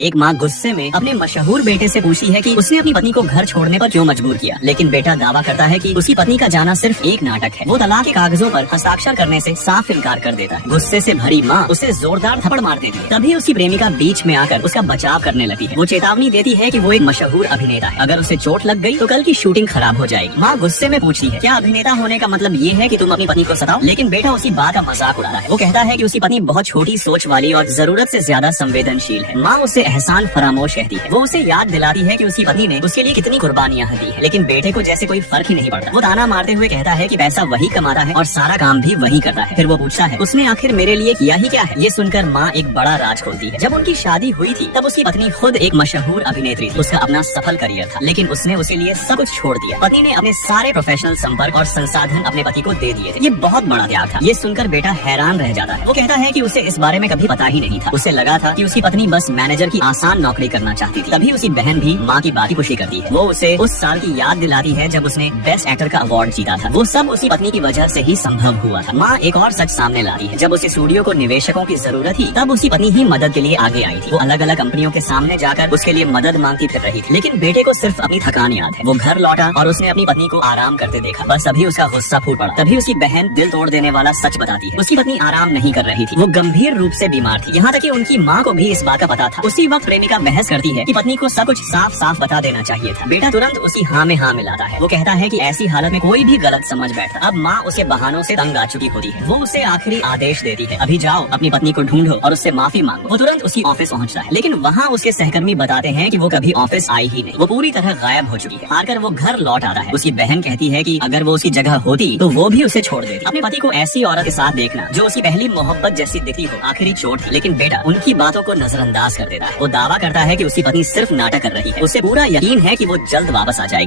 एक माँ गुस्से में अपने मशहूर बेटे से पूछती है कि उसने अपनी पत्नी को घर छोड़ने पर क्यों मजबूर किया, लेकिन बेटा दावा करता है कि उसकी पत्नी का जाना सिर्फ एक नाटक है। वो तलाक के कागजों पर हस्ताक्षर करने से साफ इनकार कर देता है। गुस्से से भरी माँ उसे जोरदार थप्पड़ मार देती है। तभी उसकी प्रेमिका बीच में आकर उसका बचाव करने लगती है। वो चेतावनी देती है कि वो एक मशहूर अभिनेता है, अगर उसे चोट लग गई तो कल की शूटिंग खराब हो जाएगी। माँ गुस्से में पूछती है, क्या अभिनेता होने का मतलब ये है कि तुम अपनी पत्नी को सताओ? लेकिन बेटा उसी बात का मजाक उड़ाता है। वो कहता है कि उसकी पत्नी बहुत छोटी सोच वाली और जरूरत से ज्यादा संवेदनशील है। माँ उससे एहसान फरामोश कहती है। वो उसे याद दिलाती है कि उसकी पत्नी ने उसके लिए कितनी कुर्बानियां दी है, लेकिन बेटे को जैसे कोई फर्क ही नहीं पड़ता। वो ताना मारते हुए कहता है कि पैसा वही कमाता है और सारा काम भी वही करता है। फिर वो पूछता है, उसने आखिर मेरे लिए किया ही क्या है? ये सुनकर माँ एक बड़ा राज खोलती है। जब उनकी शादी हुई थी तब उसकी पत्नी खुद एक मशहूर अभिनेत्री थी। उसका अपना सफल करियर था, लेकिन उसने उसके लिए सब कुछ छोड़ दिया। पत्नी ने अपने सारे प्रोफेशनल संपर्क और संसाधन अपने पति को दे दिए थे। ये बहुत बड़ा त्याग था। ये सुनकर बेटा हैरान रह जाता है। वो कहता है कि उसे इस बारे में कभी पता ही नहीं था। उसे लगा था कि उसकी पत्नी बस मैनेजर की आसान नौकरी करना चाहती थी। तभी उसकी बहन भी माँ की बात की खुशी करती है। वो उसे उस साल की याद दिलाती है जब उसने बेस्ट एक्टर का अवार्ड जीता था। वो सब उसकी पत्नी की वजह से ही संभव हुआ था। माँ एक और सच सामने लाती है। जब उसे स्टूडियो को निवेशकों की जरूरत थी तब उसकी पत्नी ही मदद के लिए आगे आई थी। वो अलग अलग कंपनियों के सामने जाकर उसके लिए मदद मांगती फिर रही थी, लेकिन बेटे को सिर्फ अपनी थकान याद है। वो घर लौटा और उसने अपनी पत्नी को आराम करते देखा। बस अभी उसका गुस्सा फूट पड़ा। तभी उसकी बहन दिल तोड़ देने वाला सच बताती है। उसकी पत्नी आराम नहीं कर रही थी, वो गंभीर रूप से बीमार थी। यहाँ तक कि उनकी माँ को भी इस बात का पता था। उसी वक्त प्रेमिका बहस करती है कि पत्नी को सब कुछ साफ साफ बता देना चाहिए था। बेटा तुरंत उसी हाँ में हाँ मिलाता है। वो कहता है कि ऐसी हालत में कोई भी गलत समझ बैठता। अब माँ उसके बहानों से तंग आ चुकी होती है। वो उसे आखिरी आदेश देती है, अभी जाओ अपनी पत्नी को ढूंढो और उससे माफी मांगो। वो तुरंत उसकी ऑफिस पहुँचता है, लेकिन वहाँ उसके सहकर्मी बताते हैं कि वो कभी ऑफिस आई ही नहीं। वो पूरी तरह गायब हो चुकी है। हारकर वो घर लौट आता है। उसकी बहन कहती है कि अगर वो उसकी जगह होती तो वो भी उसे छोड़ देती। अपने पति को ऐसी औरत के साथ देखना जो उसकी पहली मोहब्बत जैसी दिखती हो आखिरी चोट थी, लेकिन बेटा उनकी बातों को नजरअंदाज कर देता है। वो दावा करता है कि उसकी पत्नी सिर्फ नाटक कर रही है। उसे पूरा यकीन है कि वो जल्द वापस आ जाएगी।